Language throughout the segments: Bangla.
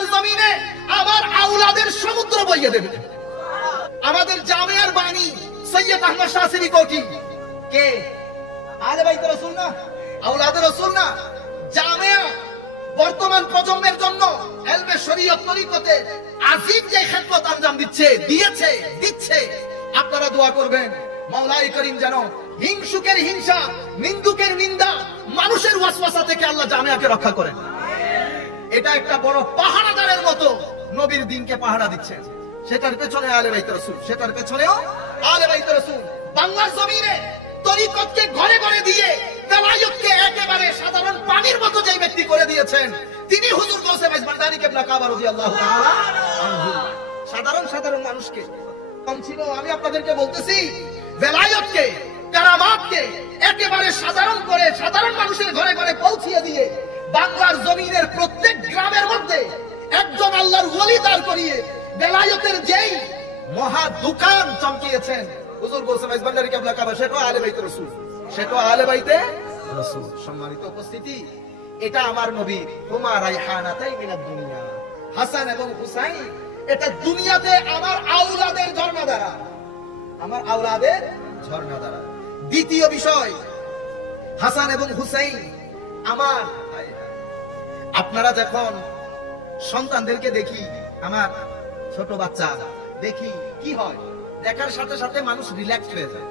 বাংলার জমিনে আমার আওলাদের সমুদ্র বইয়ে দেবে। আমাদের জামিয়ার বাণী সৈয়দ আহমদ শাহসিরি কোটি কে? আহলে বাইত রাসূল না, আওলাদের রাসূল না। জামিয়া বর্তমান প্রজন্মের জন্য ইলমে শরীয়ত তরিকতে আজিম যে খেদমত আঞ্জাম দিচ্ছে। আপনারা দোয়া করবেন মাওলাই করিম যেন হিংসুকের হিংসা, নিন্দুকের নিন্দা, মানুষের ওয়াসওয়াসা থেকে আল্লাহ জামিয়াকে রক্ষা করেন। এটা একটা বড় পাহারাদারের মতো নবীর দ্বীনকে পাহারা দিচ্ছে। সেটার পেছনে আহলে বাইত রাসূল, সেটার পেছনেও আহলে বাইত রাসূল। বাংলার জমিনে তরিকতকে ঘরে ঘরে দিয়ে বেলায়েতকে একেবারে সাধারণ পানির মতো যে ব্যক্তি করে দিয়েছেন তিনি হুজুর গৌসে ভান্ডারী কেবলা কাবা রাদিয়াল্লাহু তাআলা আনহু। সাধারণ মানুষকে কম ছিল। আমি আপনাদেরকে বলতেছি বেলায়েতকে, কারামাতকে একেবারে সাধারণ করে সাধারণ মানুষের ঘরে ঘরে পৌঁছিয়ে দিয়ে বাংলার জমিনের প্রত্যেক গ্রামের মধ্যে একজন আল্লাহর ওলি দাঁড় করিয়ে বেলায়েতের যেই মহা দোকান চমকিয়েছেন হুজুর গৌসে ভান্ডারী কেবলা কাবা, সেটাও আহলে বাইত রাসূল, সেটাও আহলে বাইতে রাসূল। সম্মানিত উপস্থিতি, এটা আমার নবী হুমা রাইহানাতাই মিনাদ দুনিয়া, হাসান এবং হুসাইন এটা দুনিয়াতে আমার আওলাদের ঝর্ণাধারা, আমার আওলাদের ঝর্ণাধারা। দ্বিতীয় বিষয়, হাসান এবং হুসাইন আমার। আপনারা যখন সন্তানদেরকে দেখি, আমার ছোট বাচ্চা দেখি, কি হয়? দেখার সাথে সাথে মানুষ রিল্যাক্স হয়ে যায়।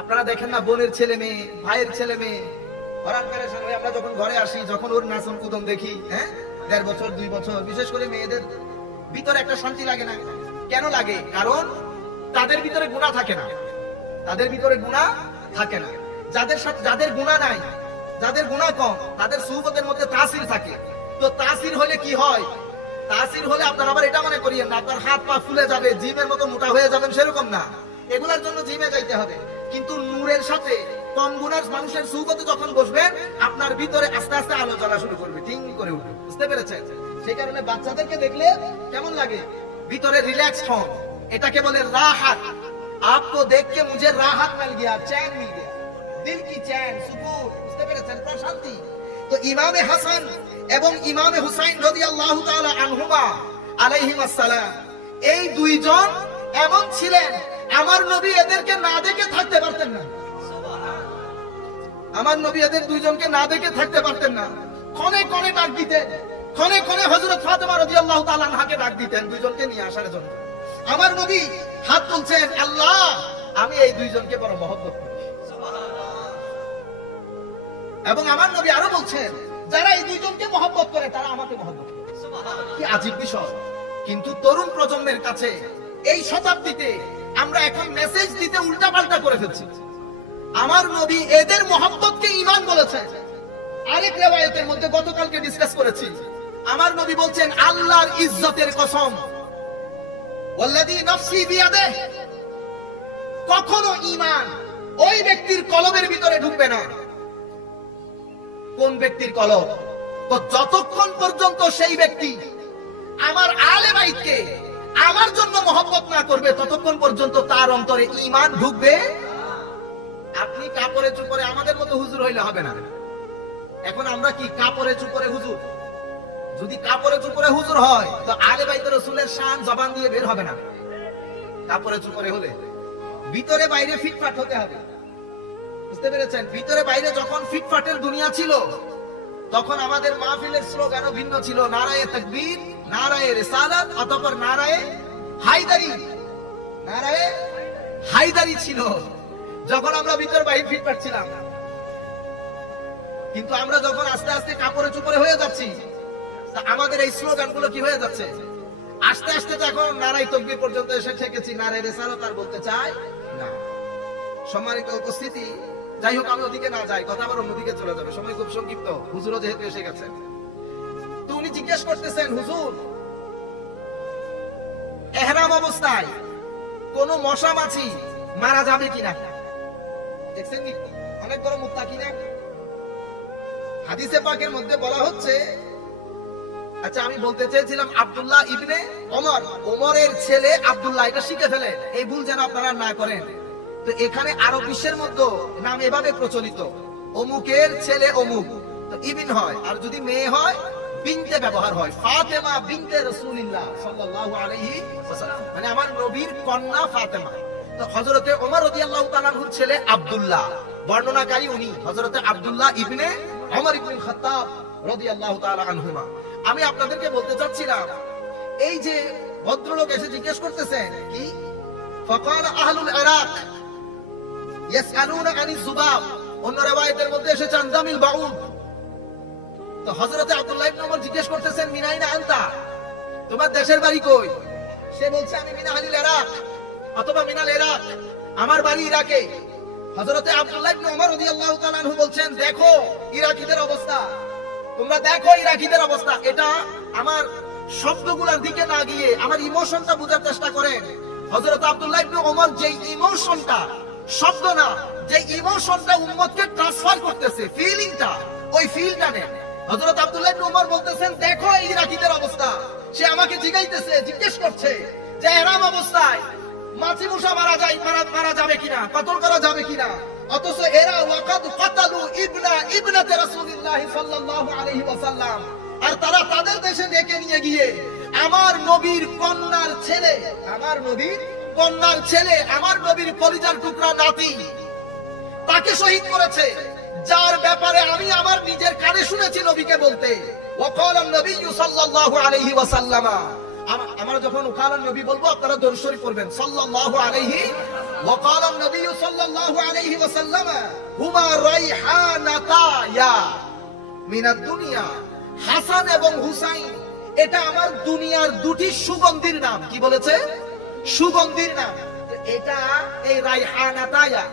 আপনারা দেখেন না বোনের ছেলে মেয়ে, ভাইয়ের ছেলে মেয়ে আমরা যখন ঘরে আসি, যখন ওর নাচন কুদম দেখি, 1.5 বছর 2 বছর, বিশেষ করে মেয়েদের ভিতরে একটা শান্তি লাগে না? কেন লাগে? কারণ তাদের ভিতরে গুনাহ থাকে না, তাদের ভিতরে গুনাহ থাকে না। যাদের গুনাহ নাই, যাদের গুনাহ কম, তাদের সুহবতের মধ্যে তাসির থাকে। তো তাসির হলে কি হয়? তাসির হলে আপনার আবার এটা মনে করিয়েন না আপনার হাত পা ফুলে যাবে, জিমের মতো মোটা হয়ে যাবেন, সেরকম না। এগুলার জন্য জিমে যাইতে হবে। কিন্তু নূরের সাথে কম গুনার মানুষের সুহবতে যখন বসবেন, আপনার ভিতরে আস্তে আস্তে আলো জ্বলা শুরু করবে, টিং করে উঠবে। বুঝতে পেরেছেন? সেই কারণে বাচ্চাদেরকে দেখলে কেমন লাগে? ভিতরে রিল্যাক্সড হন। এটাকে বলে রাহাত। आपको देख के मुझे राहत मिल गया, चैन मिल गया, दिल की चैन, सुकून। বুঝতে পেরেছেন? প্রশান্তি। তো ইমামে হাসান এবং ইমামে হুসাইন রাদিয়াল্লাহু তাআলা আনহুমা আলাইহিমাস সালাম, এই দুইজন এমন ছিলেন, আমার নবী এদেরকে না দেখে থাকতে পারতেন না। আমার নবী এদের দুইজনকে না দেখে থাকতে পারতেন না। ক্ষণে ক্ষণে ডাক দিতেন, ক্ষণে ক্ষণে হযরত ফাতেমা রাদিয়াল্লাহু তাআলা আনহাকে ডাক দিতেন দুইজনকে নিয়ে আসার জন্য। আমার নবী হাত তুলছেন, আল্লাহ আমি এই দুইজনকে বড় মহব্বত করি। এবং আমার নবী আরো বলছেন, যারা এই দুইজনকে মহব্বত করে তারা আমাকে মহব্বত করে। কি আজীব বিষয়! কিন্তু তরুণ প্রজন্মের কাছে এই শতাব্দীতে আমরা এখন মেসেজ দিতে উল্টাপাল্টা করে ফেলছি। আমার নবী এদের মহব্বতকে ঈমান বলেছেন। আরেক রিওয়ায়াতের মধ্যে গতকালকে ডিসকাস করেছি, আমার নবী বলছেন, আল্লাহর ইজ্জতের কসম, ওয়াল্লাযী নাফসি বিয়াদিহি, কখনো ঈমান ওই ব্যক্তির কলবের ভিতরে ঢুকবে না। কোন ব্যক্তির কলব? তো যতক্ষণ পর্যন্ত সেই ব্যক্তি আমার আহলে বাইতকে আমার জন্য মহব্বত না করবে, ততক্ষণ পর্যন্ত তার অন্তরে ঈমান ঢুকবে। আপনি কাপড়ে চুপড়ে আমাদের মতো হুজুর হইলে হবে না। এখন আমরা কি কাপড়ে চুপড়ে হুজুর? যদি কাপড়ে চুপড়ে হুজুর হয় তো আহলে বাইত রাসূলের শান জবান দিয়ে বের হবে না। কাপড়ে চুপড়ে হলে ভিতরে বাইরে ফিটফাট হতে হবে। বুঝতে পেরেছেন? ভিতরে বাইরে যখন ফিটফাটের দুনিয়া ছিল, তখন আমাদের মাহফিলের স্লোগানও ভিন্ন ছিল, নারায়ে তাকবীর, নারায়ে রিসালাত, অতঃপর নারায়ে হায়দারি। নারায়ে হায়দারি ছিল যখন আমরা ভিতর বাইরে ফিটফাট ছিলাম। কিন্তু আমরা যখন আস্তে আস্তে কাপড়ে চুপড়ে হয়ে যাচ্ছি, আমাদের এই স্লোগানগুলো কি হয়ে যাচ্ছে? আস্তে আস্তে তো এখন নারায়ে তাকবীর পর্যন্ত এসে ঠেকেছি, নারায়ে রিসালাত আর বলতে চাই না। সম্মানিত উপস্থিতি, যাই হোক আমি ওদিকে না যাই, কথা আবার অন্যদিকে চলে যাবে, সময় খুব সংক্ষিপ্ত। হুজুরও যেহেতু এসে গেছেন, তো উনি জিজ্ঞেস করতেছেন, হুজুর ইহরাম অবস্থায় কোন মশা মাছি মারা যাবে কিনা? দেখছেন নি অনেক বড় মুত্তাকি না? হাদিসে পাকের মধ্যে বলা হচ্ছে, আচ্ছা আমি বলতে চেয়েছিলাম আব্দুল্লাহ ইবনে ওমর, ওমরের ছেলে আব্দুল্লাহ, এটা শিখে ফেলেন, এই ভুল যেন আপনারা না করেন। তো এখানে আরব বিশ্বের মধ্যে নাম এভাবে প্রচলিত, অমুকের ছেলে অমুক, তো ইবিন হয়, আর যদি মেয়ে হয় বিনতে ব্যবহার হয়, ফাতেমা বিনতে রাসূলুল্লাহ সাল্লাল্লাহু আলাইহি ওয়াসাল্লাম, মানে আমার নবীর কন্যা ফাতেমা। তো হযরতে ওমর রাদিয়াল্লাহু তাআলা আনহুর ছেলে আব্দুল্লাহ, বর্ণনাকারী উনি হযরতে আব্দুল্লাহ ইবনে ওমর ইবনে খাত্তাব রাদিয়াল্লাহু তাআলা আনহুমা। আমি আপনাদেরকে বলতে চাচ্ছিলাম, এই যে ভদ্রলোক এসে জিজ্ঞেস করতেছেন কি ফাকাল আহলুল ইরাক ইয়াসআলুনা আনিজ যুবাব, অন্য riwayতের মধ্যে এসেছে আনদামিল বাউদ। তো হযরতে আব্দুল্লাহ ইবনে ওমর জিজ্ঞেস করতেছেন মিন আইনা আনতা, তোমার দেশের বাড়ি কই? সে বলছে আমি মিন আহলিল ইরাক অথবা মিনাল ইরাক, আমার বাড়ি ইরাকে। হযরতে আব্দুল্লাহ ইবনে ওমর রাদিয়াল্লাহু তাআলা আনহু বলছেন দেখো ইরাকিদের অবস্থা, তোমরা দেখো ইরাকিদের অবস্থা। এটা আমার শব্দগুলোর দিকে না গিয়ে আমার ইমোশনটা বোঝার চেষ্টা করেন। হযরত আব্দুল্লাহ ইবনে ওমর যে ইমোশনটা, শব্দ না, যে ইমোশনটা উম্মতকে ট্রান্সফার করতেছে, ফিলিংটা, ওই ফিলটা নেন। হযরত আব্দুল্লাহ ইবনে ওমর বলতেছেন দেখো এই ইরাকিদের অবস্থা। সে আমাকে জিজ্ঞেস করছে যে এরকম অবস্থায় মাছি মুসা মারা যাবে কিনা, কতল করা যাবে কিনা, অথচ এরা ওয়াকাদ কাতালু ইবনাতে রাসূলুল্লাহ সাল্লাল্লাহু আলাইহি ওয়াসাল্লাম, আর তারা তাদের দেশে ডেকে নিয়ে গিয়ে আমার নবীর কন্যার ছেলে, আমার নবীর কলিজার টুকরা নাতি, তাকে শহীদ করেছে, যার ব্যাপারে আমি আমার নিজের কানে শুনেছি নবীকে বলতে ওয়াকালান নবী সাল্লাল্লাহু আলাইহি ওয়াসাল্লাম। আমরা যখন ওয়াকালান নবী বলবো আপনারা দরুদ শরীফ পড়বেন সাল্লাল্লাহু আলাইহি ওয়াকালান নবী সাল্লাল্লাহু আলাইহি ওয়াসাল্লাম হুমা রাইহানাতায়া মিনাদ দুনিয়া। হাসান এবং হুসাইন এটা আমার দুনিয়ার দুটি সুগন্ধির নাম। কি বলেছে? সুগন্ধির নাম। এটা এই রাইহানাতায়া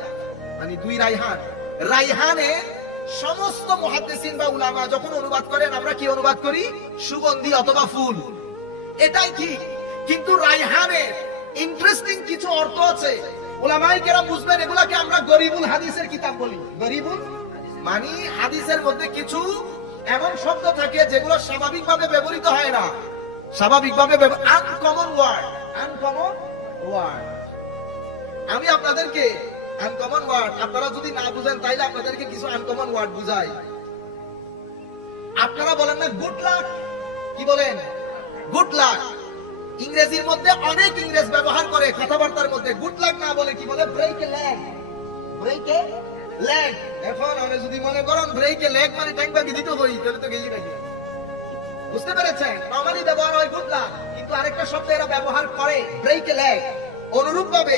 মানে দুই রাইহান। রাইহানে সমস্ত মুহাদ্দিসিন বা উলামা যখন অনুবাদ করেন আমরা কি অনুবাদ করি? সুগন্ধি অথবা ফুল। এটাই ঠিক, কিন্তু রাইহানে ইন্টারেস্টিং কিছু অর্থ আছে, উলামায়ে কেরাম বুঝবেন। এগুলাকে আমরা গরিবুল হাদিসের কিতাব বলি। গরিবুল মানে হাদিসের মধ্যে কিছু এমন শব্দ থাকে যেগুলো স্বাভাবিকভাবে ব্যবহৃত হয় না, স্বাভাবিকভাবে আনকমন ওয়ার্ড। আমি আপনাদেরকে আনকমন ওয়ার্ড, আপনারা যদি না বুঝেন তাইলে আপনাদেরকে কিছু আনকমন ওয়ার্ড বুঝাই। আপনারা বলেন না গুড লাক, কি বলেন? Good luck. ইংরেজির মধ্যে অনেক ইংরেজ ব্যবহার করে কথাবার্তার মধ্যে গুড লাক না বলে কি বলে? Break a leg. Break a leg. এখন আমি যদি মনে করেন ব্রেক এ লেগ মানে ট্যাঙ্ক বাকি দিতে হই, তাহলে তো গেলি নাকি? বুঝতে পেরেছেন? নরমালি ব্যবহার হয় গুড লাক, কিন্তু আরেকটা শব্দ এরা ব্যবহার করে ব্রেক এ লেগ। অনুরূপ ভাবে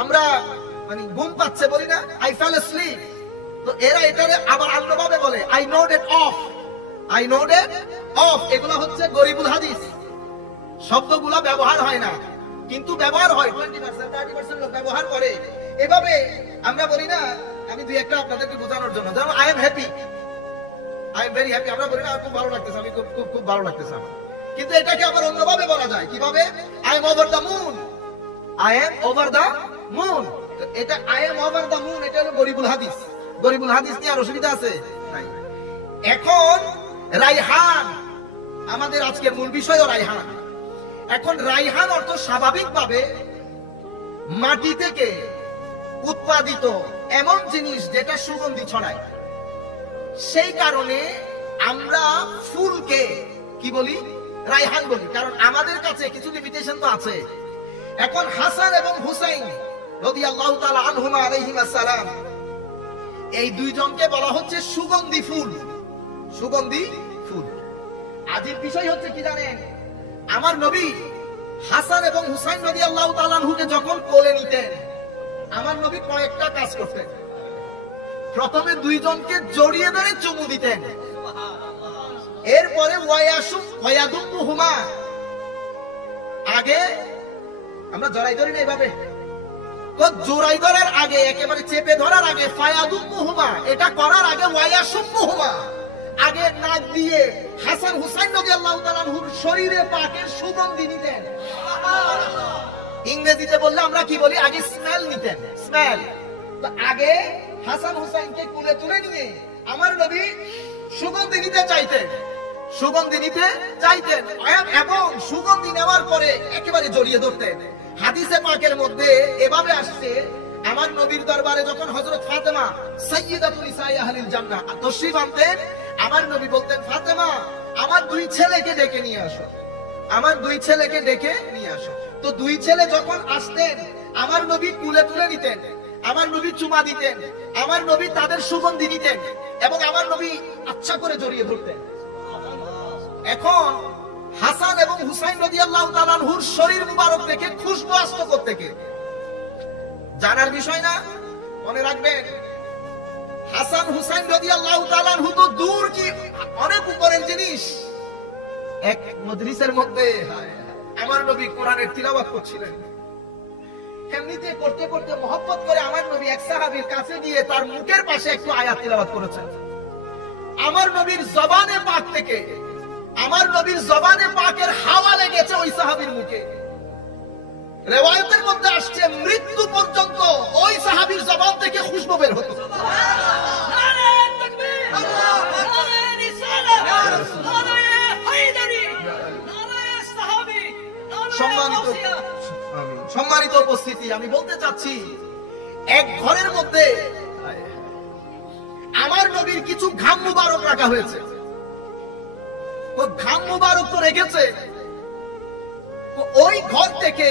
আমরা মানে ঘুম পাচ্ছে বলি না আই ফেল asleep, তো এরা এটারে আবার অন্যভাবে বলে I nodded off. I nodded off. এগুলো হচ্ছে গরিবুল হাদিস। শব্দগুলো ব্যবহার হয় না, কিন্তু ব্যবহার হয় 20% 30% লোক ব্যবহার করে। এভাবে আমরা বলি না, আমি দুই একটা আপনাদেরকে বোঝানোর জন্য, যেমন I am happy, I am very happy. আমরা বলি না খুব ভালো লাগতেছে, আমি খুব ভালো লাগতেছে আমার। কিন্তু এটাকে আবার অন্যভাবে বলা যায়। কিভাবে? I am over the moon. I am over the moon. এটা I am over the moon, এটা হলো গরিবুল হাদিস। গরিবুল হাদিস নিয়ে আর অসুবিধা আছে নাই। এখন রাইহান, আমাদের আজকের মূল বিষয় রাইহান। এখন রাইহান অর্থ স্বাভাবিকভাবে মাটি থেকে উৎপাদিত এমন জিনিস যেটা সুগন্ধি ছড়ায়। সেই কারণে আমরা ফুলকে কি বলি? রাইহান বলি, কারণ আমাদের কাছে কিছু লিমিটেশন তো আছে। এখন হাসান এবং হুসাইন রাদিয়াল্লাহু তাআলা আনহুমা আলাইহিস সালাম, এই দুইজনকে বলা হচ্ছে সুগন্ধি ফুল। সুগন্ধি ফুল। আজের বিষয় হচ্ছে কি জানেন? আমার নবী হাসান এবং হুসাইন রাদিয়াল্লাহু তাআলা আনহুকে যখন কোলে নিতেন, আমার নবী কয়েকটা কাজ করতেন। প্রথমে দুইজনকে জড়িয়ে ধরে চুমু দিতেন, এরপরে ওয়ায়াদুহুমা, আগে আমরা জড়াই ধরি না এভাবে, জোড়াই ধরার আগে, একেবারে চেপে ধরার আগে ফায়াদুহুমা, এটা করার আগে ওয়ায়াশুহুমা, আগে নাক দিয়ে হাসান হুসাইন রাদিয়াল্লাহু তাআলা আনহুর শরীরে পাকের সুগন্ধি নিতেন। ইংরেজিতে বললে আমরা কি বলি? আগে স্মেল নিতেন। স্মেল। তো আগে হাসান হুসাইনকে কোলে তুলে নিয়ে আমার নবী সুগন্ধি নিতে চাইতেন, সুগন্ধি নিতে চাইতেন, এবং সুগন্ধি নেওয়ার পরে একেবারে জড়িয়ে ধরতেন। হাদিসে পাকের মধ্যে এভাবে আসছে, আমার নবীর দরবারে যখন হযরত ফাতেমা সাইয়্যিদাতুল নিসাই আহলিল জান্নাহ তশরীফ আনতেন, আমার নবী বলতেন ফাতেমা দুই ছেলেকে ডেকে নিয়ে আসো, আমার দুই ছেলেকে ডেকে নিয়ে আসো। তো দুই ছেলে যখন আসতেন আমার নবী কুলে তুলে নিতেন, আমার নবী চুমা দিতেন, আমার নবী তাদের সুগন্ধি নিতেন এবং আমার নবী আচ্ছা করে জড়িয়ে ধরতেন। এখন হাসান এবং হুসাইন রাদিয়াল্লাহু তাআলা আনহুর শরীর মুবারক দেখে খুশবু আসতো কোত্থেকে? জানার বিষয় না, মনে রাখবেন। হাসান হুসাইন রাদিয়াল্লাহু তাআলা আনহু তো দূর কি অনেক উপরের জিনিস। এক মজলিসের মধ্যে আমার নবী কোরআনের তিলাওয়াত করছিলেন, এমনিতে করতে করতে মহব্বত করে আমার নবী এক সাহাবীর কাছে গিয়ে তার মুখের পাশে একটু আয়াত তিলাওয়াত করেছেন। আমার নবীর জবানে পাক থেকে, আমার নবীর জবানে পাকের হাওয়া লেগেছে ওই সাহাবীর মুখে। রিওয়ায়াতের মধ্যে আসছে মৃত্যু পর্যন্ত ওই সাহাবীর জবান থেকে খুশবু বের হতো। নারে তাকবীর, নারে রিসালাত, নারে হায়দারি, নারে সাহাবী, নারে সম্মানিত গাউসিয়া। সম্মানিত উপস্থিতি, আমি বলতে চাচ্ছি এক ঘরের মধ্যে আমার নবীর কিছু ঘাম মুবারক রাখা হয়েছে। ও ঘাম মুবারক তো রেখেছে, ওই ঘর থেকে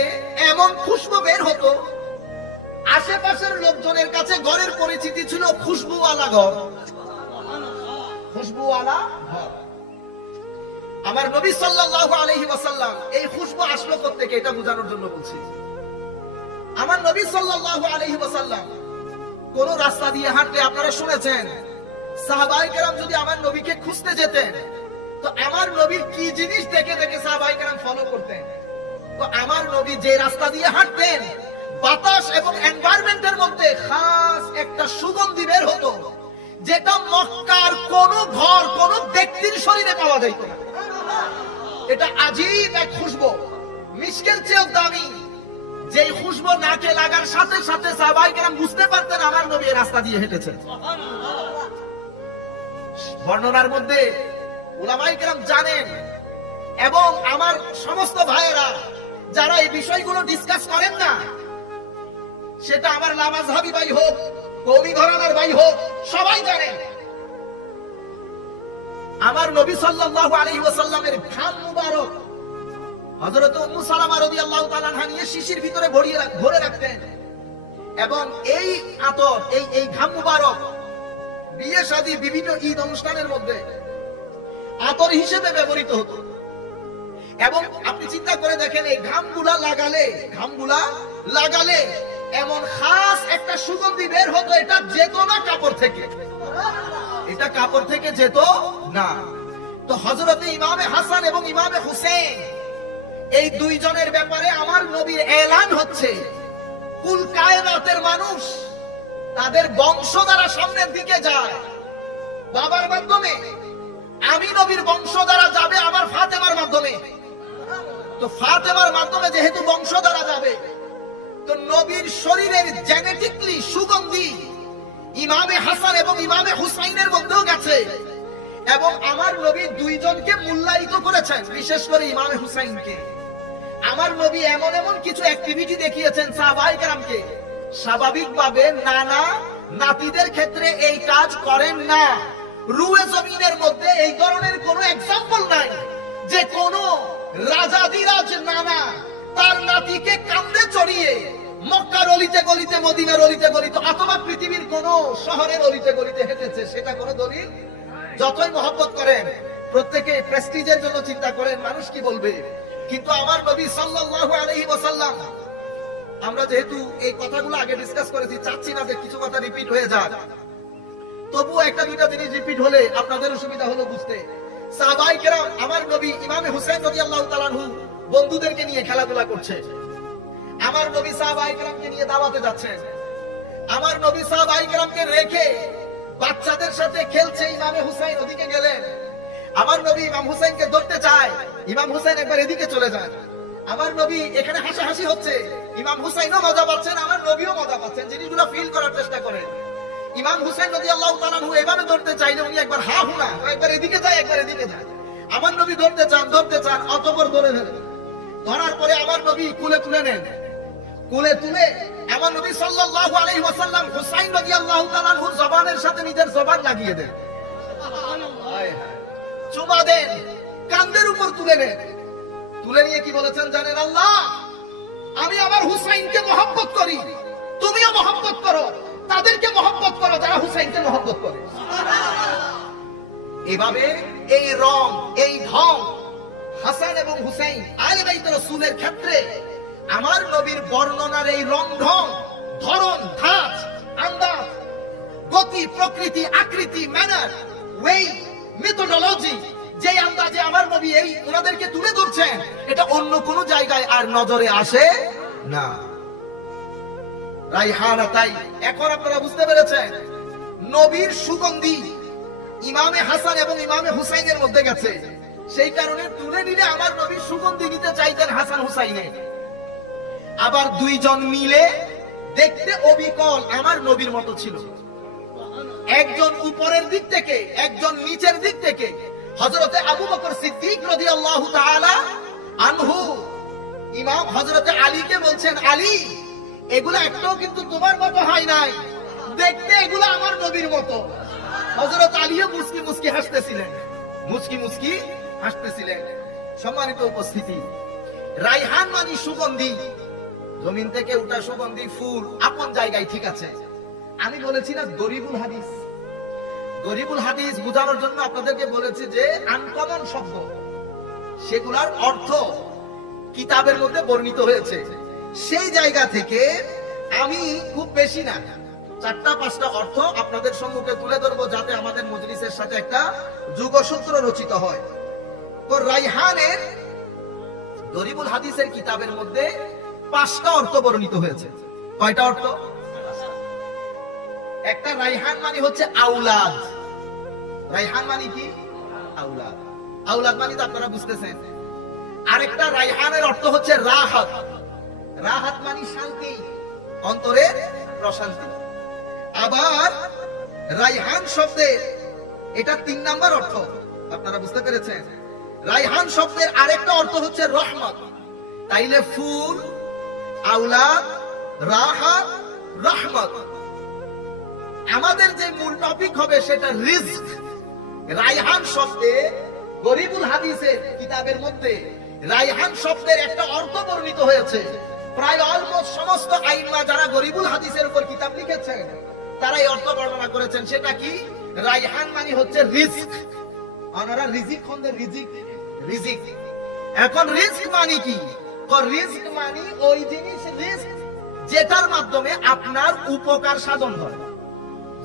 এমন খুশবু বের হতো, আশেপাশের লোকজনের কাছে ঘরের পরিচিতি ছিল খুশবুওয়ালা ঘর, খুশবুওয়ালা ঘর। আমার নবী সাল্লাল্লাহু আলাইহি ওয়াসাল্লাম এই খুশবু আসলো কোত্থেকে এটা বোঝানোর জন্য বলছি। আমার নবী সাল্লাল্লাহু আলাইহি ওয়াসাল্লাম কোন রাস্তা দিয়ে হাঁটলে আপনারা শুনেছেন সাহাবায়ে কেরাম যদি আমার নবীকে খুঁজতে যেতেন তো আমার নবীর কি জিনিস দেখে দেখে সাহাবায়ে কেরাম ফলো করতেন। তো আমার নবী যে রাস্তা দিয়ে হাঁটতেন বাতাস এবং এনভায়রনমেন্টের মধ্যে খাস একটা সুগন্ধি বের হতো, যেটা মক্কার কোন ঘর কোন ব্যক্তির শরীরে পাওয়া যাইত না। এটা আজীব এক খুশবু, মিশকের চেয়েও দামি। যে খুশবু নাকে লাগার সাথে সাথে সাহাবায়ে কেরাম বুঝতে পারতেন আমার নবী এই রাস্তা দিয়ে হেঁটেছেন। বর্ণনার মধ্যে উলামায়ে কেরাম জানেন এবং আমার সমস্ত ভাইয়েরা যারা এই বিষয়গুলো ডিসকাস করেন না, সেটা আমার লামাযহাবী ভাই হোক, কওমি ঘরানার ভাই হোক, সবাই জানেন আমার নবী সাল্লাল্লাহু আলাইহি ওয়াসাল্লামের ঘাম মুবারক হযরত উম্মু সালামা রাদিয়াল্লাহু তাআলা আনহা নিয়ে শিশির ভিতরে ভরে রাখতেন এবং এই আতর এই ঘাম মুবারক বিয়ে শাদী বিভিন্ন ঈদ অনুষ্ঠানের মধ্যে আতর হিসেবে ব্যবহৃত হতো। এবং আপনি চিন্তা করে দেখেন এই ঘামগুলা লাগালে এমন খাস একটা সুগন্ধি বের হতো, এটা যেত না কাপড় থেকে, এটা কাপড় থেকে যেত না। তো হযরতে ইমামে হাসান এবং ইমামে হুসেন এই দুইজনের ব্যাপারে আমার নবীর এলান হচ্ছে, কুল কায়নাতের মানুষ তাদের বংশ দ্বারা সামনের দিকে যায় বাবার মাধ্যমে, আমি নবীর বংশ দ্বারা যাবে আমার ফাতেমার মাধ্যমে। তো ফাতেমার মাধ্যমে যেহেতু বংশ দ্বারা যাবে, তো নবীর শরীরের জেনেটিকলি সুগন্ধি ইমামে হাসান এবং ইমামে হুসাইনের মধ্যেও গেছে এবং আমার নবী দুইজনকে মূল্যায়িত করেছেন, বিশেষ করে ইমামে হুসাইনকে। আমার নবী এমন এমন কিছু অ্যাক্টিভিটি দেখিয়েছেন সাহাবায়ে কেরামকে, স্বাভাবিকভাবে নানা নাতিদের ক্ষেত্রে এই কাজ করেন না। রুয়ে জমিনের মধ্যে এই ধরনের কোনো এক্সাম্পল নাই যে কোন রাজাদিরাজ নানা তার নাতিকে কাঁধে চড়িয়ে মক্কার অলিতে গলিতে, মদিনার অলিতে গলিতে অথবা পৃথিবীর কোন শহরের অলিতে গলিতে হেঁটেছে, সেটা কোনো দলিল। যতই মহব্বত করেন, প্রত্যেকে প্রেস্টিজের জন্য চিন্তা করেন মানুষ কি বলবে, কিন্তু আমার নবী সাল্লাল্লাহু আলাইহি ওয়াসাল্লাম, আমরা যেহেতু এই কথাগুলো আগে ডিসকাস করেছি, চাচ্ছি না যে কিছু কথা রিপিট হয়ে যাক, তবুও একটা দুইটা জিনিস রিপিট হলে আপনাদের সুবিধা হলো বুঝতে। সাহাবায়ে কেরাম আমার নবী ইমামে হুসাইন রাদিয়াল্লাহু তাআলা আনহু বন্ধুদেরকে নিয়ে খেলাধুলা করছে, আমার নবী সাহাবায়ে কেরামকে নিয়ে দাওয়াতে যাচ্ছেন, আমার নবী সাহাবায়ে কেরামকে রেখে বাচ্চাদের সাথে খেলছে। ইমামে হুসাইন ওদিকে গেলেন, আমার নবী ইমাম হুসাইনকে ধরতে চায়, ইমাম হুসাইন একবার এদিকে চলে যান। আমার নবী এখানে হাসাহাসি হচ্ছে, ইমাম হুসাইনও মজা পাচ্ছেন, আমার নবীও মজা পাচ্ছেন, জিনিসগুলো ফিল করার চেষ্টা করেন। ইমাম হুসাইন রাদিয়াল্লাহু তাআলা আনহু এভাবে ধরতে চাইলে উনি একবার হা হুনা, একবার এদিকে যায় একবার এদিকে যায়। আমার নবী ধরতে চান, অতঃপর ধরে নেন। ধরার পরে আমার নবী কুলে তুলে নেন, কুলে তুলে আমার নবী সাল্লাল্লাহু আলাইহি ওয়াসাল্লাম হুসাইন রাদিয়াল্লাহু তাআলা আনহুর জবানের সাথে নিজের জবান লাগিয়ে দেন, চুমা দেন। কাঁধের উপর তুলে নেন। তুলে নিয়ে কি বলেছেন জানেন? আল্লাহ, আমি আমার হুসাইনকে মহব্বত করি, তুমিও মহব্বত করো, তাদেরকে মহব্বত করো যারা হুসাইনকে মহব্বত করে। এভাবে এই রং, এই ঢং হাসান এবং হুসাইন আহলে বাইত রাসূলের ক্ষেত্রে আমার নবীর বর্ণনার এই রং ঢং, ধরন, ধাঁচ, আন্দাজ, গতি, প্রকৃতি, আকৃতি, ম্যানার, ওয়ে, মেথোডোলজি, যে আন্দাজে আমার নবী এই ওনাদেরকে তুলে ধরছেন, এটা অন্য কোন জায়গায় আর নজরে আসে না। রাইহানা, তাই এখন আপনারা বুঝতে পেরেছেন নবীর সুগন্ধি ইমামে হাসান এবং ইমামে হুসাইনের মধ্যে গেছে। সেই কারণে তুলে নিলে আমার নবীর সুগন্ধি নিতে চাইতেন হাসান হুসাইনে। আবার দুইজন মিলে দেখতে অবিকল আমার নবীর মতো ছিল। একজন উপরের দিক থেকে, একজন নিচের দিক থেকে। হযরতে আবু বকর সিদ্দিক রাদিয়াল্লাহু তাআলা আনহু ইমাম হযরতে আলীকে বলছেন, আলী, এগুলা একটাও কিন্তু তোমার মতো হয় নাই, দেখতে এগুলা আমার নবীর মতো। হযরত আলীও মুস্কি মুস্কি হাসতেছিলেন, মুস্কি মুস্কি হাসতেছিলেন। সম্মানিত উপস্থিতি, রাইহান মানে সুগন্ধি, জমিন থেকে উঠা সুগন্ধি ফুল, আপন জায়গায়, ঠিক আছে। আমি বলেছি না গরিবুল হাদিস, গরিবুল হাদিস বোঝানোর জন্য আপনাদেরকে বলেছি যে আনকমন শব্দ, সেগুলার অর্থ কিতাবের মধ্যে বর্ণিত হয়েছে। সেই জায়গা থেকে আমি খুব বেশি না, 4-5টা অর্থ আপনাদের সম্মুখে তুলে ধরবো, যাতে আমাদের মজলিসের সাথে একটা যুগসূত্র রচিত হয়। তো রাইহানের গরিবুল হাদিসের কিতাবের মধ্যে 5টা অর্থ বর্ণিত হয়েছে। কয়টা অর্থ? একটা, রাইহান মানে হচ্ছে আউলাদ। রাইহান মানে কি? আউলাদ। আউলাদ মানে তো আপনারা বুঝতেছেন। আরেকটা রাইহানের অর্থ হচ্ছে রাহাত। রাহাত মানে শান্তি, অন্তরের প্রশান্তি। আবার রাইহান শব্দের এটা 3 নাম্বার অর্থ, আপনারা বুঝতে পেরেছেন। রাইহান শব্দের আরেকটা অর্থ হচ্ছে রহমত। তাইলে ফুল, আউলাদ, রাহাত, রহমত। আমাদের যে মূল টপিক হবে সেটা রিজক। রাইহান শব্দে গরিবুল হাদিসের কিতাবের মধ্যে রাইহান শব্দের একটা অর্থ বর্ণিত হয়েছে। প্রায় অলমোস্ট সমস্ত আইম্মা যারা গরিবুল হাদিসের উপর কিতাব লিখেছেন তারা এই অর্থ বর্ণনা করেছেন। সেটা কি? রাইহান মানে হচ্ছে রিজক। ওনারা রিজিক খন্দের রিজিক, রিজিক। এখন রিজক মানে কি? রিজক মানে ওই জিনিস, রিজক যেটার মাধ্যমে আপনার উপকার সাধন হয়।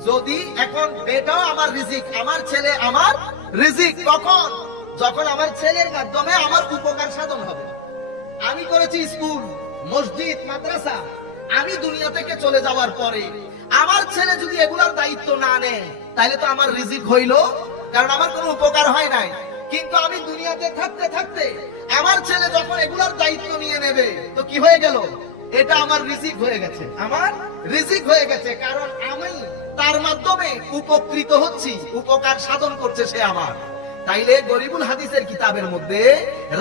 যদি এখন এটাও আমার রিজিক, আমার ছেলে আমার রিজিক, কখন? যখন আমার ছেলের মাধ্যমে আমার উপকার সাধন হবে। আমি করেছি স্কুল, মসজিদ, মাদ্রাসা, আমি দুনিয়া থেকে চলে যাওয়ার পরে আমার ছেলে যদি এগুলার দায়িত্ব না নেয় তাহলে তো আমার রিজিক হইল, কারণ আমার কোনো উপকার হয় নাই। কিন্তু আমি দুনিয়াতে থাকতে থাকতে আমার ছেলে যখন এগুলার দায়িত্ব নিয়ে নেবে তো কি হয়ে গেল? এটা আমার রিজিক হয়ে গেছে, আমার রিজিক হয়ে গেছে, কারণ আমি তার মাধ্যমে উপকৃত হচ্ছি, উপকার সাধন করছে সে আমার। তাইলে গরিবুল হাদিসের কিতাবের মধ্যে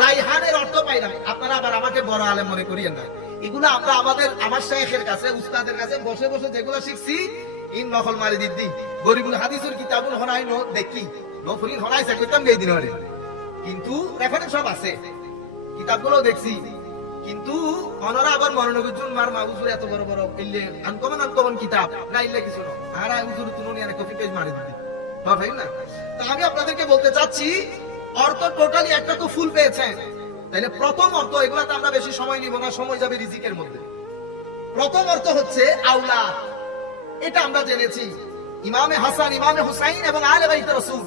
রাইহানের অর্থ পাইলাম। আপনারা আবার আমাকে বড় আলেম মনে করিয়েন না, এগুলো আমরা আমার শাইখের কাছে, উস্তাদের কাছে বসে বসে যেগুলো শিখছি, ইন নকল মারি দিদি গরিবুল হাদিসের কিতাবুল হনাই নো দেখি নফরিন হনাইছে কইতাম এই দিন হরে, কিন্তু রেফারেন্স সব আছে, কিতাবগুলো দেখছি। কিন্তু অনরা আবার মনোনবীর মার মাহুজুর এত বড় বড় ইল্লে আনকমন কিতাব না, ইল্লে কিছু না, আর হুজুর তুলনি আর কপি পেজ মারি দিদি ভাই না। তা আমি আপনাদেরকে বলতে চাচ্ছি অর্থ টোটালি একটা তো ফুল পেয়েছেন। তাইলে প্রথম অর্থ, এগুলাতে আমরা বেশি সময় নিব না, সময় যাবে রিজিকের মধ্যে। প্রথম অর্থ হচ্ছে আওলাদ। এটা আমরা জেনেছি ইমামে হাসান, ইমামে হুসাইন এবং আহলে বাইত রাসূল,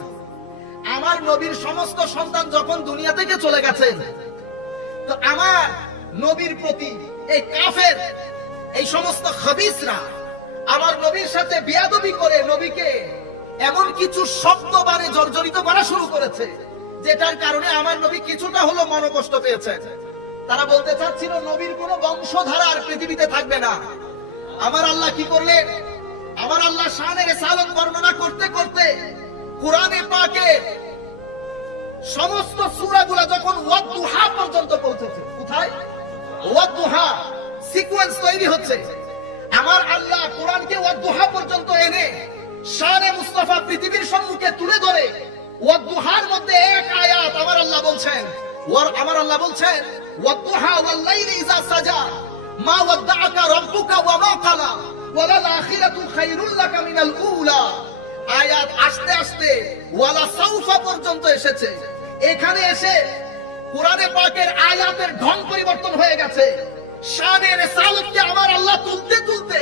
আমার নবীর সমস্ত সন্তান যখন দুনিয়া থেকে চলে গেছেন, তো আমার নবীর প্রতি এই কাফের, এই সমস্ত খবিসরা আমার নবীর সাথে বিয়াদবি করে নবীকে এমন কিছু শব্দ বারে জর্জরিত করা শুরু করেছে, যেটার কারণে আমার নবী কিছুটা হলো মনোকষ্ট পেয়েছে। তারা বলতে চাচ্ছিল নবীর কোনো বংশধারা আর পৃথিবীতে থাকবে না। আমার আল্লাহ কি করলেন? আমার আল্লাহ শানের রিসালাত বর্ণনা করতে করতে কোরআনে পাকে সমস্ত সূরাগুলো যখন ওয়াদুহা পর্যন্ত পৌঁছেছে, কোথায়? ওয়াদুহা সিকোয়েন্স তৈরি হচ্ছে। আমার আল্লাহ কোরআনকে ওয়াদুহা পর্যন্ত এনে শানে মুস্তাফা পৃথিবীর সম্মুখে তুলে ধরে ওয়াদুহার মধ্যে এক আয়াত আমার আল্লাহ বলছেন, আমার আল্লাহ বলছেন ওয়াদুহা ওয়াল লাইলি ইযা সাজা মা ওয়াদদাআকা রাব্বুকা ওয়া মা ক্বালা ওয়ালাল আখিরাতু খায়রুল লাকা মিনাল উলা। আয়াত আস্তে আস্তে ওয়ালা সাউফা পর্যন্ত এসেছে। এখানে এসে কোরআনে পাকের আয়াতের ঢং পরিবর্তন হয়ে গেছে। শানে রিসালাতকে আমার আল্লাহ তুলতে তুলতে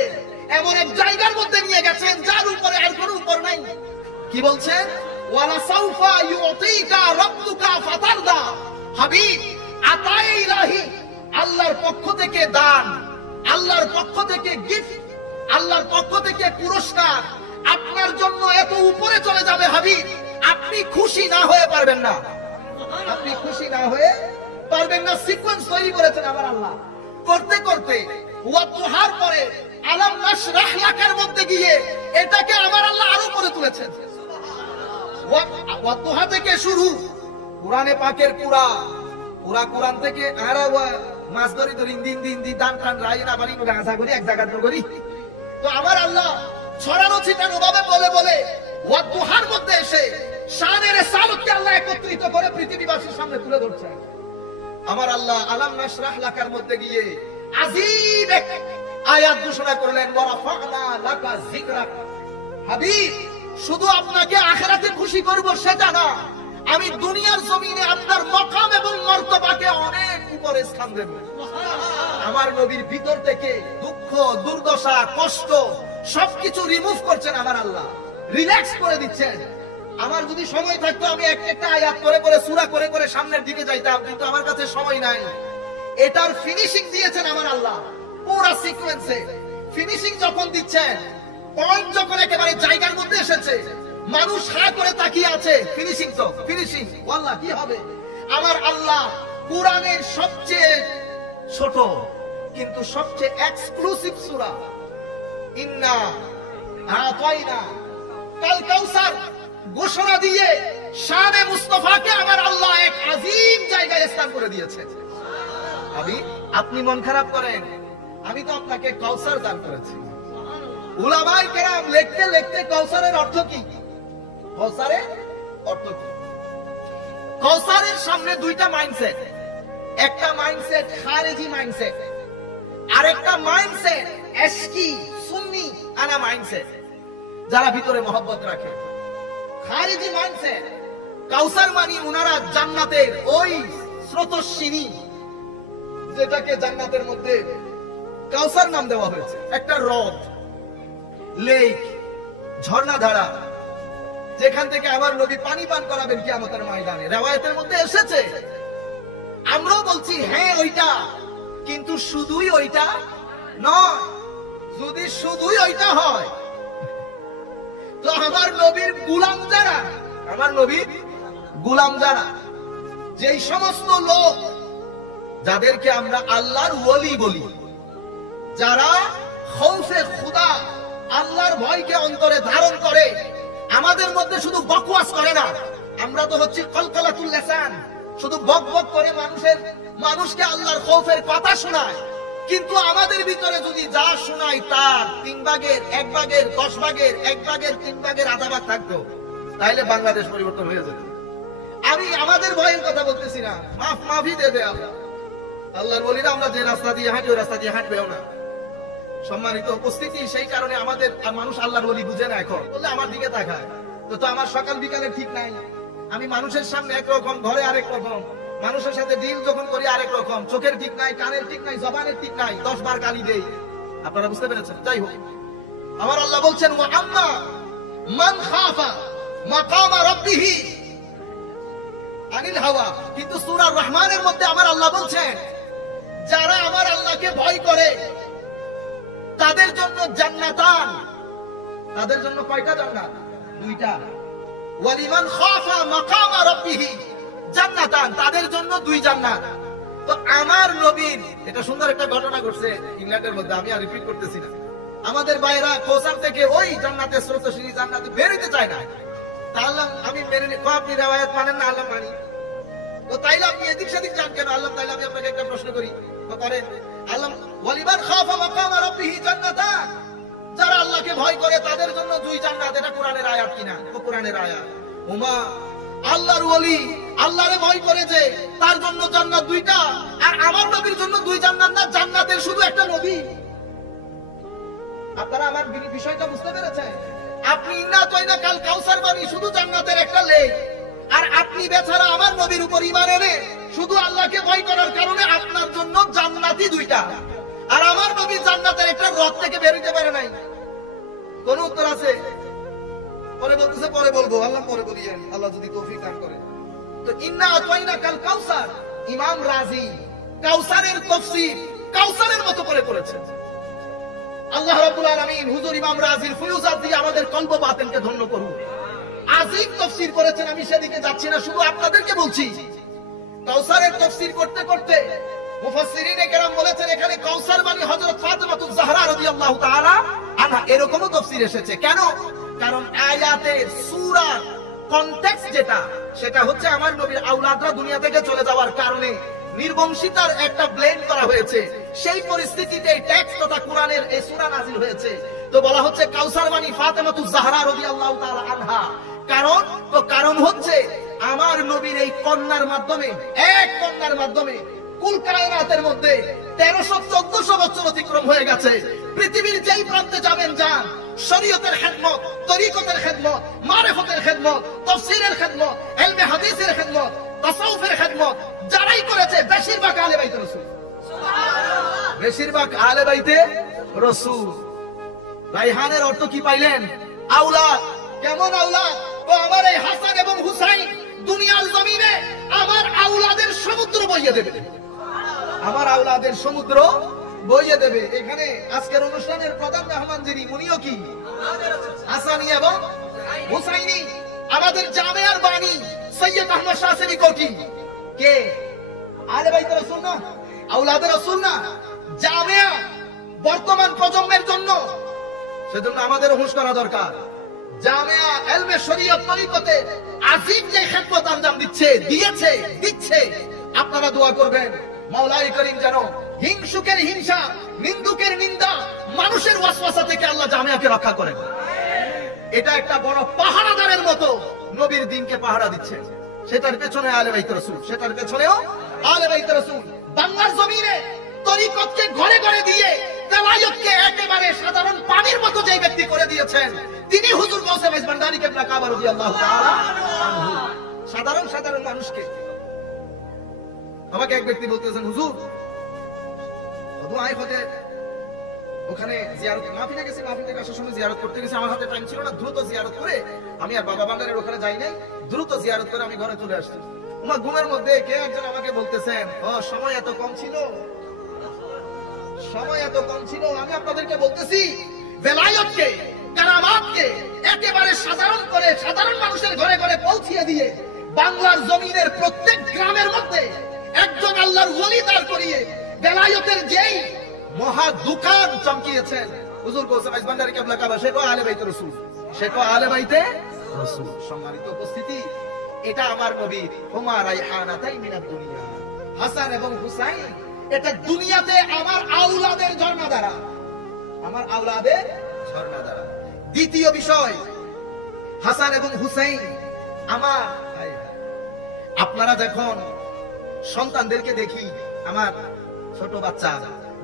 এমন এক জায়গার মধ্যে নিয়ে গেছেন যার উপরে আর কোনো উপর নাই। কি বলছেন? ওয়ালা সাউফা ইউতিকা রাব্বুকা ফাতারদা। হাবিব, আতায়ে ইলাহি, আল্লাহর পক্ষ থেকে দান, আল্লাহর পক্ষ থেকে গিফট, আল্লাহর পক্ষ থেকে পুরস্কার আপনার জন্য এত উপরে চলে যাবে হাবিব, আপনি খুশি না হয়ে পারবেন না। আপনি খুশি না হয়ে পারবেন না। সিকোয়েন্স তৈরি করেছেন আমার আল্লাহ। করতে করতে ওয়াদুহার পরে আলাম নাশরাহ লাকার মধ্যে গিয়ে এটাকে আমার আল্লাহ আরো উপরে তুলেছেন। ওয়াদুহা থেকে শুরু কোরআনে পাকের পুরা কোরআন থেকে আরা মাছ ধরি ধরি দিন দিন দিন দান টান রাই না বাড়ি গাঁজা করি এক জায়গা করি। তো আমার আল্লাহ ছড়ানো ছিটানো ভাবে বলে বলে ওয়াদুহার মধ্যে এসে শানের সালতকে আল্লাহ একত্রিত করে পৃথিবীবাসীর সামনে তুলে ধরছেন। আমার আল্লাহ আলাম নাশরাহ লাকার মধ্যে গিয়ে আযীম এক আয়াত ঘোষণা করলেন, ওয়া রাফা'না লাকা যিকরাক। হাবিব, শুধু আপনাকে আখিরাতে খুশি করব সেটা না, আমি দুনিয়ার জমিনে আপনার মাকাম এবং মর্তবাকে অনেক উপরে স্থান দেব। আমার নবীর ভিতর থেকে দুঃখ, দুর্দশা, কষ্ট সবকিছু রিমুভ করছেন আমার আল্লাহ, রিল্যাক্স করে দিচ্ছেন। আমার যদি সময় থাকতো আমি একটা আয়াত করে করে সূরা করে করে সামনের দিকে যাইতাম, কিন্তু আমার কাছে সময় নাই। এটার ফিনিশিং দিয়েছেন আমার আল্লাহ পুরো সিকোয়েন্সে। ফিনিশিং যখন দিচ্ছেন, পয়েন্ট যখন একেবারে জায়গার মধ্যে এসেছে, মানুষ হা করে তাকিয়ে আছে। ফিনিশিং তো ফিনিশিং, আল্লাহ কি হবে? আমার আল্লাহ কুরআনের সবচেয়ে ছোট কিন্তু সবচেয়ে এক্সক্লুসিভ সূরা ইন্না আতাইনা কাল কাউসার ঘোষণা দিয়ে শানে মুস্তাফাকে আমার আল্লাহ এক আযীম জায়গায় স্থান করে দিয়েছেন। আপনি মন খারাপ করেন, আমি তো আপনাকে কাউসার দান করেছি। উলামায়ে কেরাম লিখতে লিখতে কাউসারের অর্থ কি? কাউসারের অর্থ কি? কাউসারের সামনে দুইটা মাইন্ডসেট। একটা মাইন্ডসেট খারেজি মাইন্ডসেট, আর একটা মাইন্ডসেট এশকি সুন্নি আনা মাইন্ডসেট, যারা ভিতরে মহব্বত রাখে। খারেজি মাইন্ডসেট কাউসার মানে উনারা জান্নাতের ওই স্রোতস্বিনী, যেটাকে জান্নাতের মধ্যে কাউসার নাম দেওয়া হয়েছে, একটা হ্রদ, লেক, ঝর্ণাধারা, যেখান থেকে আমার নবী পানি পান করাবেন কিয়ামতের ময়দানে। riwayতের মধ্যে এসেছে। আমরাও বলছি হ্যাঁ ওইটা, কিন্তু শুধুই ওইটা নয়। যদি শুধুই ওইটা হয় তো আমার নবীর গোলাম যারা, আমার নবীর গোলাম যারা, যেই সমস্ত লোক যাদেরকে আমরা আল্লাহর ওলি বলি, যারা খৌফে খুদা, আল্লাহর ভয়কে অন্তরে ধারণ করে, আমাদের মধ্যে শুধু বকওয়াস করে না। আমরা তো হচ্ছে কলকলাতুল লিসান, শুধু বক বক করে মানুষকে আল্লাহর খৌফের কথা শোনায়, কিন্তু আমাদের ভিতরে যদি যা শোনায় তার 3 ভাগের 1 ভাগের 10 ভাগের 1 ভাগের 3 ভাগের আধা ভাগ থাকতো, তাহলে বাংলাদেশ পরিবর্তন হয়ে যেত। আমি আমাদের ভয়ের কথা বলতেছি না, মাফি দেবে আল্লাহ। আল্লাহর ওলিরা আমরা যে রাস্তা দিয়ে হাঁটি ওই রাস্তা দিয়ে হাঁটবেও না। সম্মানিত উপস্থিতি, সেই কারণে আমাদের মানুষ আল্লাহর ওলি বুঝে না। এখন বললে আমার দিকে তাকায়, তো আমার সকাল বিকালে ঠিক নাই, আমি মানুষের সামনে একরকম, ঘরে আরেক রকম, মানুষের সাথে ডিল যখন করি আরেক রকম, চোখের ঠিক নাই, কানের ঠিক নাই, জবানের ঠিক নাই, 10 বার গালি দেই। আপনারা বুঝতে পেরেছেন? যাই হোক, আমার আল্লাহ বলছেন ওয়া আম্মা মান খাফা মাকামা রাব্বিহি আনিল হাওয়া। কিন্তু সূরা রহমানের মধ্যে আমার আল্লাহ বলছেন যারা আমার আল্লাহকে ভয় করে তাদের জন্য জান্নাতান। তাদের জন্য কয়টা জান্নাত? 2টা। ওয়ালিমান খাফা মাকামা রাব্বিহি জান্নাতান, তাদের জন্য 2 জান্নাত। তো আমার নবীর এটা সুন্দর একটা ঘটনা ঘটছে ইংল্যান্ডের মধ্যে, আমি আর রিপিট করতেছি না। আমাদের ভাইরা কৌসার থেকে ওই জান্নাতে স্রোতস্বিনী জান্নাতে বের হতে চায় না। তাহলে আমি মেনে নিই, আপনি রিওয়ায়াত মানেন না, আল্লাহ মানি। তো তাইলে আপনি এদিক সেদিক যান কেন? আল্লাহ, তাইলে আমি আপনাকে একটা প্রশ্ন করি, করেন আল্লাহ ওয়ালিমান খাফা মাকামা রাব্বিহি জান্নাতান, যারা আল্লাহকে ভয় করে তাদের জন্য 2 জান্নাত। এটা কোরআনের আয়াত কিনা? ও কোরআনের আয়াত। ওমা আল্লাহর ওলি আল্লাহরে ভয় করে যে তার জন্য জান্নাত দুইটা, আর আমার নবীর জন্য দুই জান্নাত না, জান্নাতের শুধু একটা নবী। আপনারা আমার বিষয়টা বুঝতে পেরেছেন? আপনি ইন্না তয়না কাল কাউসার বাণী শুধু জান্নাতের একটা লেক, আর আপনি বেচারা আমার নবীর উপর ঈমান এনে শুধু আল্লাহকে ভয় করার কারণে আপনার জন্য জান্নাতই দুইটা, আর আমার নবী জান্নাতের একটা রথ থেকে বের হইতে পারে নাই। কোন উত্তর আছে? পরে বলতেছে পরে বলবো, আল্লাহ পরে বলি, আল্লাহ যদি তৌফিক দান করে। তো ইন্না আতাইনা কাল কাউসার, ইমাম রাজি কাউসারের তাফসীর কাউসারের মতো করে করেছেন। আল্লাহ রাব্বুল আলামিন হুজুর ইমাম রাজির ফুয়ুজাত দিয়ে আমাদের কলব বাতিলকে ধন্য করুন। আজিম তাফসীর করেছেন, আমি সেদিকে যাচ্ছি না, শুধু আপনাদেরকে বলছি কাউসারের তাফসীর করতে করতে মুফাসসিরিনে কেরাম বলেছেন এখানে কাউসার মানে হযরত ফাতেমাতুজ জাহরা রাদিয়াল্লাহু তাআলা আনহা, এরকমও তাফসীর এসেছে। কেন? কারণ আয়াতের সূরার কনটেক্সট যেটা, সেটা হচ্ছে আমার নবীর আওলাদরা দুনিয়া থেকে চলে যাওয়ার কারণে নির্বংশিতার একটা ব্লেন্ড করা হয়েছে, সেই পরিস্থিতিতে টেক্সট তথা কোরআনের এই সূরা নাযিল হয়েছে। তো বলা হচ্ছে কাউসার মানে ফাতেমাতুজ জাহরা রাদিয়াল্লাহু তাআলা আনহা। কারণ হচ্ছে আমার নবীর এই কন্যার মাধ্যমে, এক কন্যার মাধ্যমে কুল কায়নাতের মধ্যে 1300-1400 বছর অতিক্রম হয়ে গেছে। পৃথিবীর যেই প্রান্তে যাবেন যান, শরীয়তের খেদমত, তরিকতের খেদমত, মারিফতের খেদমত, তাফসীরের খেদমত, ইলমে হাদিসের খেদমত, তাসাউফের খেদমত যারাই করেছে বেশিরভাগ আহলে বাইতে রাসূল। সুবহানাল্লাহ। বেশিরভাগ আহলে বাইতে রাসূল। রায়হানের অর্থ কি পাইলেন? আওলাদ। কেমন আওলাদ? ও আমার এই হাসান এবং হুসাইন দুনিয়ার জমিনে আমার আওলাদের সমুদ্র বইয়ে দেবে, আমার আওলাদের সমুদ্র বইয়ে দেবে। এখানে আজকের অনুষ্ঠানের প্রধান মেহমান যিনি, উনিও কি হাসানি এবং হুসাইনি। আমাদের জামিয়ার বাণী সৈয়দ আহমদ শাহসিনী কোটি কে? আহলে বাইতে রাসূল না, আওলাদের রাসূল না। জামিয়া বর্তমান প্রজন্মের জন্য, সেজন্য আমাদের হুঁশ করা দরকার। জামিয়া ইলমে শরীয়ত তরিকতে আজিম যে খেদমত আঞ্জাম দিচ্ছে, আপনারা দোয়া করবেন মাওলাই করিম যেন হিংসুকের হিংসা, নিন্দুকের নিন্দা, মানুষের ওয়াসওয়াসা থেকে আল্লাহ জামিয়াকে রক্ষা করেন। এটা একটা বড় পাহারাদারের মতো নবীর দ্বীনকে পাহারা দিচ্ছে। সেটার পেছনে আহলে বাইতে রাসূল, সেটার পেছনেও আহলে বাইতে রাসূল। বাংলার জমিনে তরিকতকে ঘরে ঘরে দিয়ে দেওয়ায়তকে একেবারে সাধারণ পানির মতো যে ব্যক্তি করে দিয়েছেন, তিনি হুজুর গাউসে বাইজ ভান্ডারী কেবলা কাবা রাদিয়াল্লাহু তাআলা আনহু। সাধারণ মানুষকে, আমাকে এক ব্যক্তি বলতেছেন হুজুর ওখানে জিয়ারত মাহফিলে গেছি, মাহফিল থেকে আসার সময় জিয়ারত করতে গেছি, আমার হাতে টাইম ছিল না, দ্রুত জিয়ারত করে আমি আর বাবা ভান্ডারের ওখানে যাই নাই, দ্রুত জিয়ারত করে আমি ঘরে চলে আসছি। আমার ঘুমের মধ্যে কে একজন আমাকে বলতেছেন সময় এত কম ছিল, সময় এত কম ছিল। আমি আপনাদেরকে বলতেছি বেলায়েতকে, কারামাতকে একেবারে সাধারণ করে সাধারণ মানুষের ঘরে ঘরে পৌঁছিয়ে দিয়ে বাংলার জমিনের প্রত্যেক গ্রামের মধ্যে একজন আল্লাহর ওলি দাঁড় করিয়ে বেলায়েতের যেই মহা দোকান চমকিয়েছেন হুজুর গাউসে বাইজ ভান্ডারী কেবলা কাবা, সেটা আহলে বাইতে রাসূল, সেটা আহলে বাইতে রাসূল। সম্মানিত উপস্থিতি, এটা আমার নবী হুমা রাইহানাতাই মিনাদ দুনিয়া, হাসান এবং হুসাইন এটা দুনিয়াতে আমার আওলাদের ঝর্ণাধারা, আমার আওলাদের ঝর্ণাধারা। দ্বিতীয় বিষয়, হাসান এবং হুসাইন আমার, আপনারা যখন সন্তানদেরকে দেখি, আমার ছোট বাচ্চা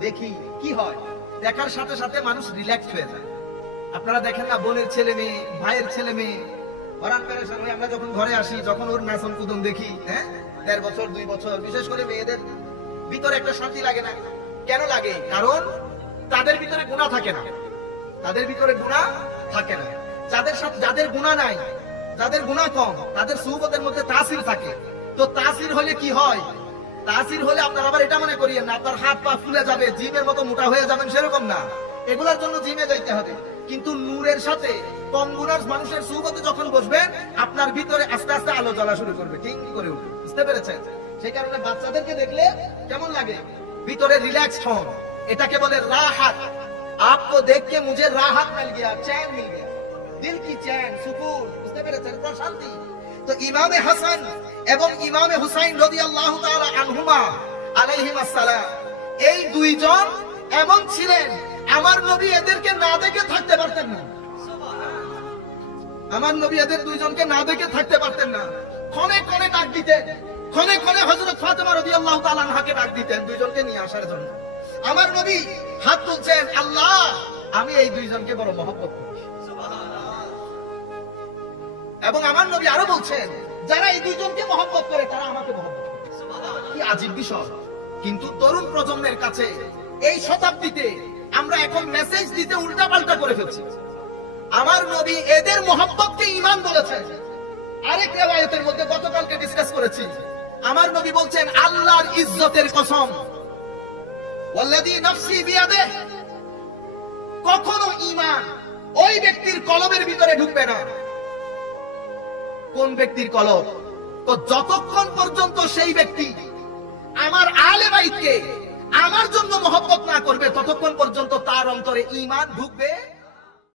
দেখি, কি হয়? দেখার সাথে সাথে মানুষ রিল্যাক্স হয়ে যায়। আপনারা দেখেন না বোনের ছেলে মেয়ে, ভাইয়ের ছেলে মেয়ে হরান পেরেশান হয়ে আমরা যখন ঘরে আসি, যখন ওর নাচন কুদন দেখি, 1.5 বছর 2 বছর, বিশেষ করে মেয়েদের ভিতরে একটা শান্তি লাগে না? কেন লাগে? কারণ তাদের ভিতরে গুনাহ থাকে না, তাদের ভিতরে গুনাহ থাকে না। যাদের গুনাহ নাই, যাদের গুনাহ কম, তাদের সুহবতের মধ্যে তাসির থাকে। তো তাসির হলে কি হয়? তাসির হলে আপনার আবার এটা মনে করিয়েন না আপনার হাত পা ফুলে যাবে, জিমের মতো মোটা হয়ে যাবেন, সেরকম না। এগুলোর জন্য জিমে যাইতে হবে। কিন্তু নূরের সাথে কম গুনার মানুষের সুহবতে যখন বসবেন, আপনার ভিতরে আস্তে আস্তে আলো জ্বলা শুরু করবে, ঠিক করে উঠবে। বুঝতে পেরেছেন? সেই কারণে বাচ্চাদেরকে দেখলে কেমন লাগে? ভিতরে রিল্যাক্সড হন, এটাকে বলে রাহাত। आपको देख के मुझे राहत मिल गया, चैन मिल गया, दिल की चैन, सुकून। বুঝতে পেরেছেন? প্রশান্তি। তো ইমামে হাসান এবং ইমামে হুসাইন রাদিয়াল্লাহু তাআলা আনহুমা আলাইহিমাস সালাম, এই দুইজন এমন ছিলেন, আমার নবী এদেরকে না দেখে থাকতে পারতেন না। আমার নবী এদের দুইজনকে না দেখে থাকতে পারতেন না। ক্ষণে ক্ষণে ডাক দিতেন, ক্ষণে ক্ষণে হযরত ফাতেমা রাদিয়াল্লাহু তাআলা আনহাকে ডাক দিতেন দুইজনকে নিয়ে আসার জন্য। আমার নবী হাত তুলছেন, আল্লাহ আমি এই দুইজনকে বড় মহব্বত করি। এবং আমার নবী আরো বলছেন, যারা এই দুইজনকে মহব্বত করে তারা আমাকে মহব্বত করে। কি আজীব বিষয়। কিন্তু তরুণ প্রজন্মের কাছে এই শতাব্দীতে আমরা এখন মেসেজ দিতে উল্টাপাল্টা করে ফেলছি। আমার নবী এদের মহব্বতকে ঈমান বলেছেন। আরেক রিওয়ায়াতের মধ্যে গতকালকে ডিসকাস করেছি, আমার নবী বলছেন, আল্লাহর ইজ্জতের কসম, ওয়াল্লাযী নাফসি বিয়াদিহি, কখনো ঈমান ওই ব্যক্তির কলবের ভিতরে ঢুকবে না। কোন ব্যক্তির কলব? তো যতক্ষণ পর্যন্ত সেই ব্যক্তি আমার আলে বাইতকে আমার জন্য মহব্বত না করবে, ততক্ষণ পর্যন্ত তার অন্তরে ঈমান ঢুকবে